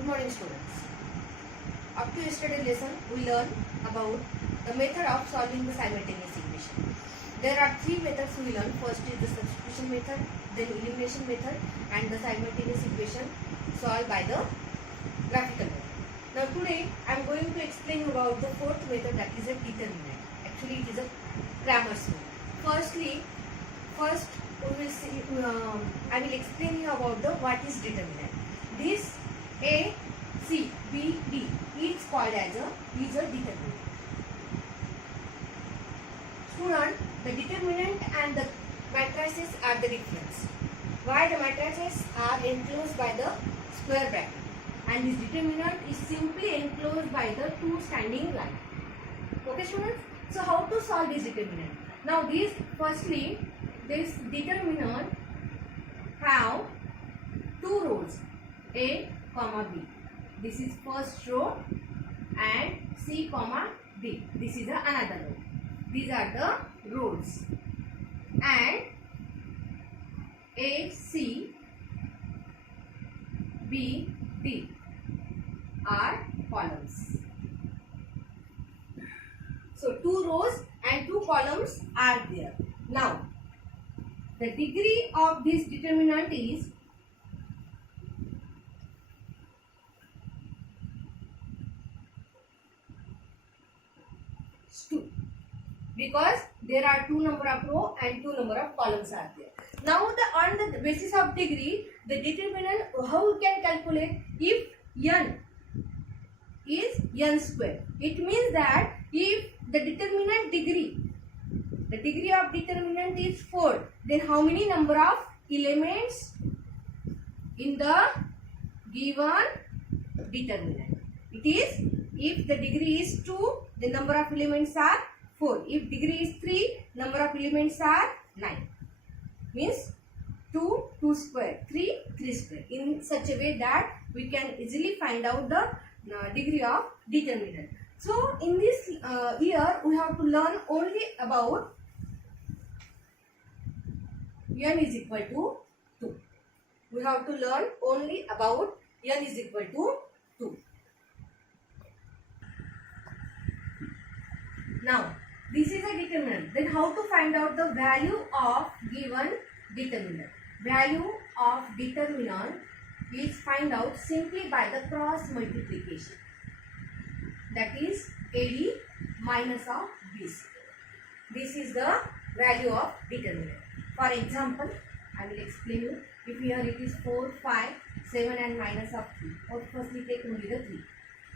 Good morning, students. Up to yesterday's lesson, we learned about the method of solving the simultaneous equation. There are three methods we learned. First is the substitution method, then elimination method, and the simultaneous equation solved by the graphical method. Now today I am going to explain about the fourth method, that is a determinant. Actually it is a Cramer's rule. First we will see, I will explain you about the what is determinant. This A, C, B, D is called as a determinant. Student, the determinant and the matrices are the difference. Why the matrices are enclosed by the square bracket and this determinant is simply enclosed by the two standing line. Okay students? So how to solve this determinant? Now this determinant have two rows, A, B. This is first row and C, D. This is another row. These are the rows and A, C, B, D are columns. So two rows and two columns are there. Now the degree of this determinant is 2 because there are two number of row and two number of columns are there. Now on the basis of degree, the determinant, how we can calculate? If n is n square, it means that if the degree of determinant is 4, then how many number of elements in the given determinant? It is, if the degree is 2, the number of elements are 4. If degree is 3, number of elements are 9. Means 2 square, 3 square. In such a way that we can easily find out the degree of determinant. So in this year we have to learn only about n is equal to 2. We have to learn only about n is equal to 2. Now this is a determinant. Then how to find out the value of given determinant? Value of determinant is find out simply by the cross multiplication. That is AD minus of BC. This is the value of determinant. For example, I will explain you. If here it is 4, 5, 7 and minus of 3. Or firstly take only the 3.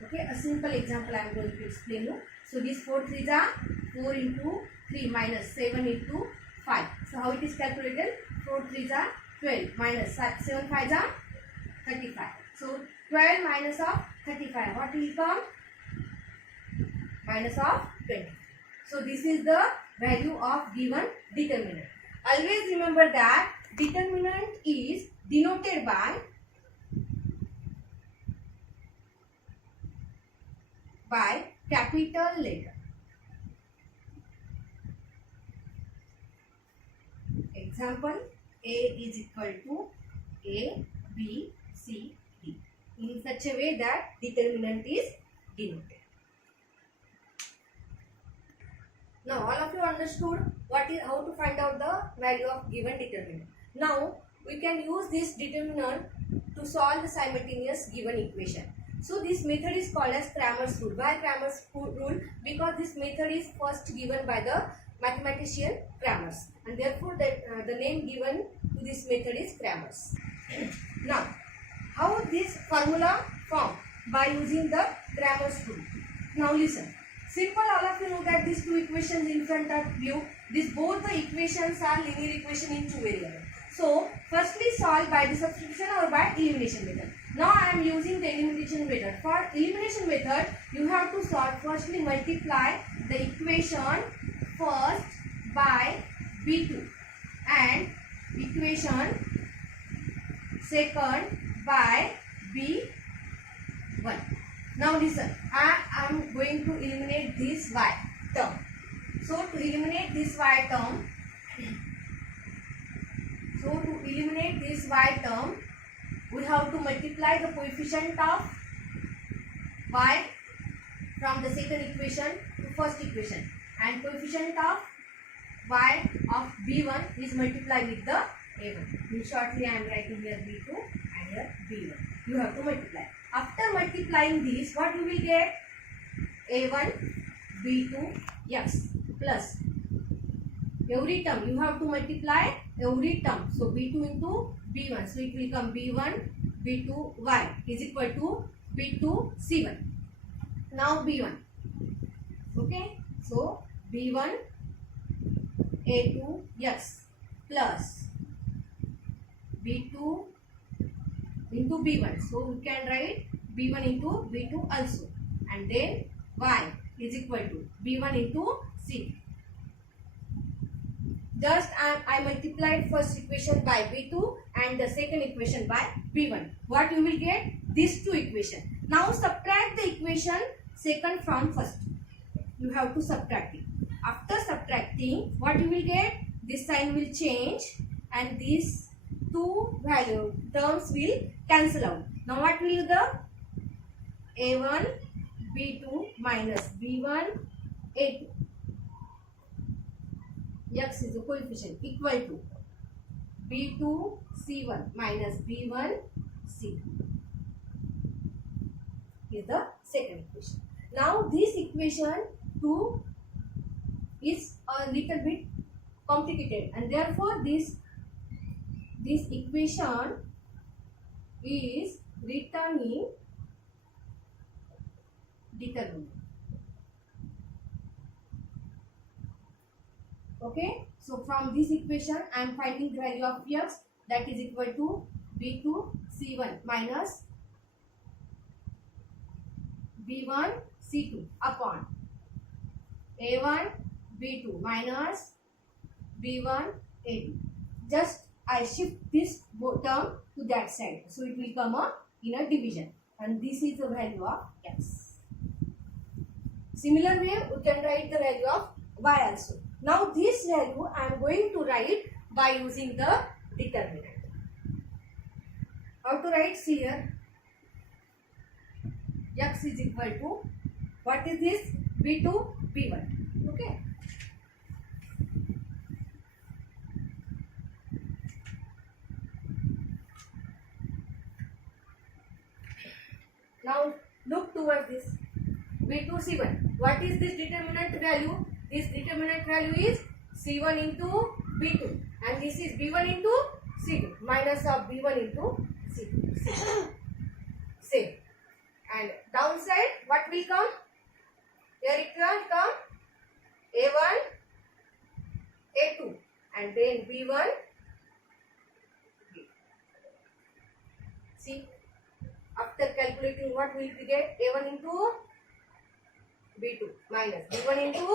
Okay, a simple example I am going to explain you. So this 4 3s are 4 into 3 minus 7 into 5. So how it is calculated? 4 3s are 12 minus 7 5s are 35. So 12 minus of 35. What will come? Minus of 20. So this is the value of given determinant. Always remember that determinant is denoted by capital letter. Example, A is equal to A, B, C, D. In such a way that determinant is denoted. Now all of you understood how to find out the value of given determinant. Now we can use this determinant to solve the simultaneous given equation. So this method is called as Cramer's rule. Why Cramer's rule? Because this method is first given by the mathematician Cramer's, and therefore the name given to this method is Cramer's. Now how this formula formed? By using the Cramer's rule. Now listen. Simple, all of you know that these two equations in front of you, both the equations are linear equation in two variables. So firstly solve by the substitution or by elimination method. Now I am using the elimination method. For elimination method, you have to solve, firstly multiply the equation first by B2 and equation second by B1. Now listen, I am going to eliminate this y term. So to eliminate this y term, we have to multiply the coefficient of y from the second equation to first equation, and coefficient of y of b1 is multiplied with the a1. In shortly I am writing here b2 and here b1. You have to multiply. After multiplying this, what you will get? a1 b2 x plus every term you have to multiply every term. So b2 into b1. So it will come b1 b2 y is equal to b2 c1. Now b1. Okay. So b1 a2 x plus b2 into b1. So we can write b1 into b2 also, and then y is equal to b1 into c. Just I multiplied first equation by b2 and the second equation by b1. What you will get? These two equations. Now subtract the equation second from first. You have to subtract it. After subtracting, what you will get? This sign will change and these two value terms will cancel out. Now what will the a1 b2 minus b1 a2 x is the coefficient equal to b2 c1 minus b1 c is the second equation. Now this equation 2 is a little bit complicated, and therefore this equation is returning determinant. Okay, so from this equation I am finding the value of x, that is equal to b2 c1 minus b1 c2 upon a1 b2 minus b1 a2. Just I shift this term to that side, so it will come in a division, and this is the value of x. Similar way we can write the value of y also. Now this value I am going to write by using the determinant. How to write? See here. X is equal to, what is this? b2 b1. Okay. Now look towards this b2 c1. What is this determinant value? This determinant value is c1 into b2, and this is b1 into c2 minus of b1 into c2. Same. And downside what will come? Here it will come a1 a2 and then b1 b. See, after calculating what will we get? a1 into b2 minus b1 into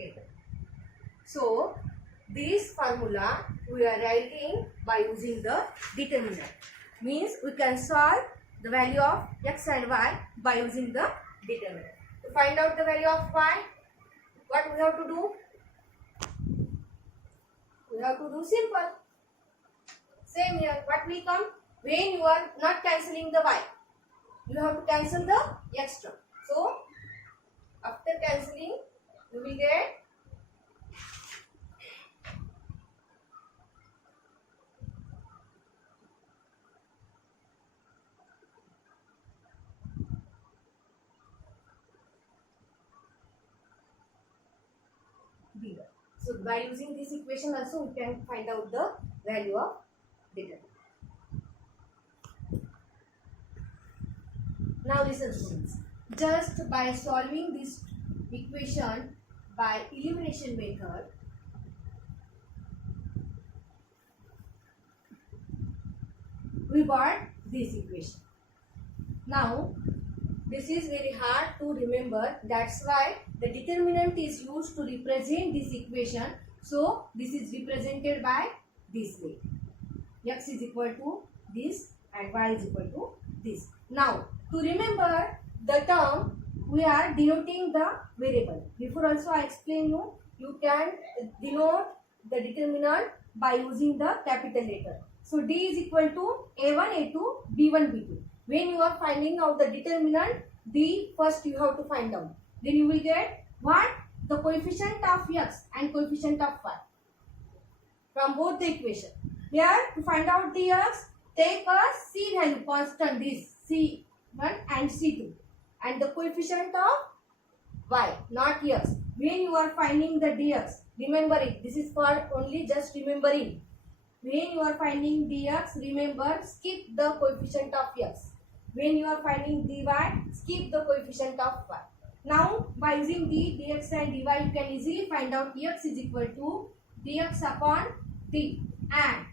a2. So this formula we are writing by using the determinant. Means we can solve the value of x and y by using the determinant. To find out the value of y, what we have to do? We have to do simple. Same here. What will come? When you are not cancelling the y, you have to cancel the x term. So after cancelling, you will get b1. So by using this equation also we can find out the value of determinant. Now listen students, just by solving this equation by elimination method, we got this equation. Now this is very hard to remember, that's why the determinant is used to represent this equation. So this is represented by this way. X is equal to this and y is equal to this. Now to remember the term, we are denoting the variable. Before also I explained you can denote the determinant by using the capital letter. So D is equal to A1, A2, B1, B2. When you are finding out the determinant, D first you have to find out. Then you will get what? The coefficient of X and coefficient of Y from both the equation. Here to find out the X, take a C value constant, this C1 and C2, and the coefficient of Y, not X. When you are finding the dx, remember it. This is for only just remembering. When you are finding dx, remember skip the coefficient of x. When you are finding dy, skip the coefficient of y. Now by using dx and dy, you can easily find out x is equal to dx upon d and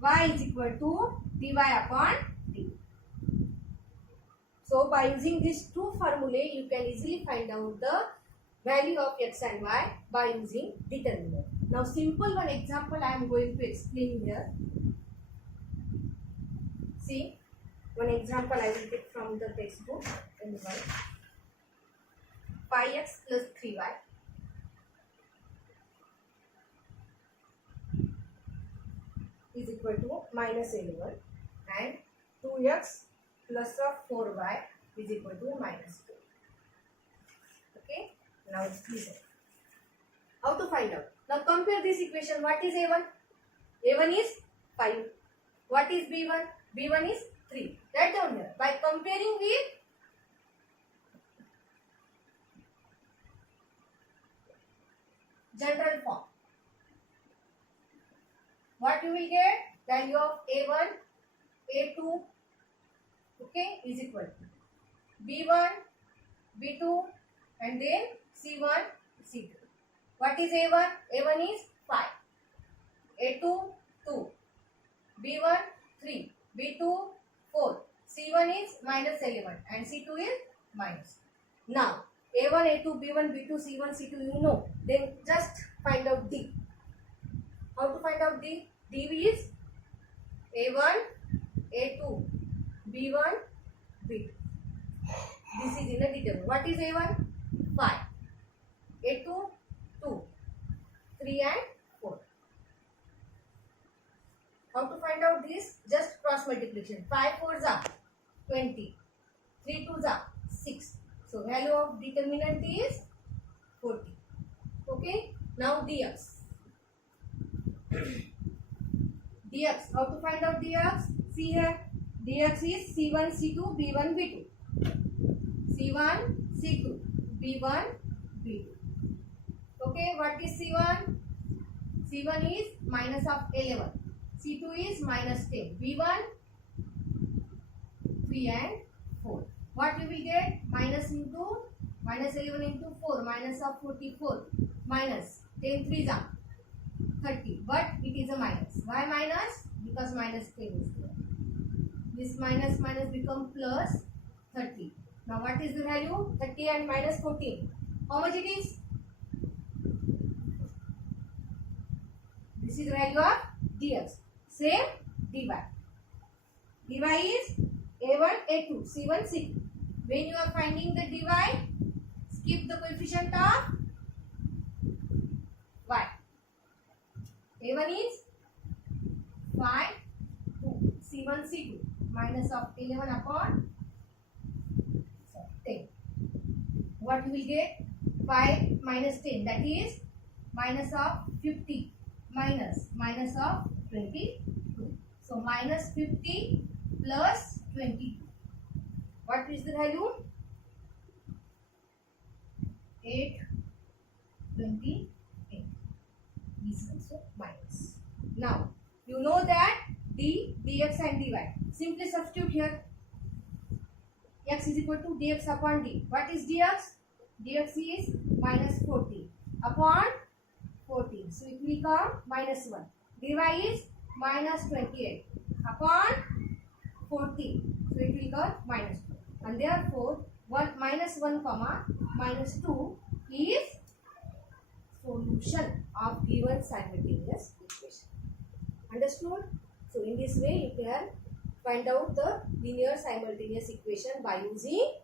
y is equal to dy upon d. So by using these two formulae, you can easily find out the value of x and y by using determinant. Now simple one example I am going to explain here. See, one example I will take from the textbook. 5x plus 3y is equal to minus 11 and 2x plus of 4y is equal to minus 2. Okay, now listen. How to find out? Now compare this equation. What is A1? A1 is 5. What is B1? B1 is 3. Write down here. By comparing with general form, what you will get? Value of A1, A2, okay, is equal to B1, B2 and then C1, C2. What is A1? A1 is 5, A2 2, B1 3, B2 4, C1 is minus 11 and C2 is minus. Now A1, A2, B1, B2, C1, C2 you know. Then just find out D. How to find out D? D is A1, A2, B1, B2. This is in a determinant. What is A1? 5. A2, 2. 3 and 4. How to find out this? Just cross multiplication. 5 4s are 20. 3 2s are 6. So value of determinant is 40. Okay. Now dx. Dx. How to find out dx? See here. Dx is C1, C2, B1, B2. C1, C2, B1, B2. Okay, what is C1? C1 is minus of 11. C2 is minus 10. B1, 3 and 4. What you will get? Minus 11 into 4. Minus of 44. Minus 10 3s are 30. But it is a minus. Why minus? Because minus 10 is there. This minus minus become plus 30. Now what is the value? 30 and minus 14. How much it is? This is the value of dx. Same dy. Dy is A1, A2, C1, C2. When you are finding the dy, skip the coefficient of y. A1 is 5, 2, C1, C2. Minus of 11 upon 10. What you will get? 5 minus 10. That is minus of 50. Minus of 22. So minus 50 plus 22. What is the value? 828. This is also minus. Now you know that d, dx and dy. Simply substitute here. X is equal to dx upon d. What is dx? Dx is minus 40 upon 14. So it will come minus 1. Dy is minus 28 upon 14. So it will come minus 2. And therefore, minus 1 comma minus 2 is solution of given simultaneous equation. Understood? So in this way, you can find out the linear simultaneous equation by using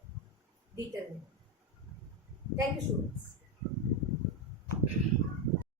determinant. Thank you, students.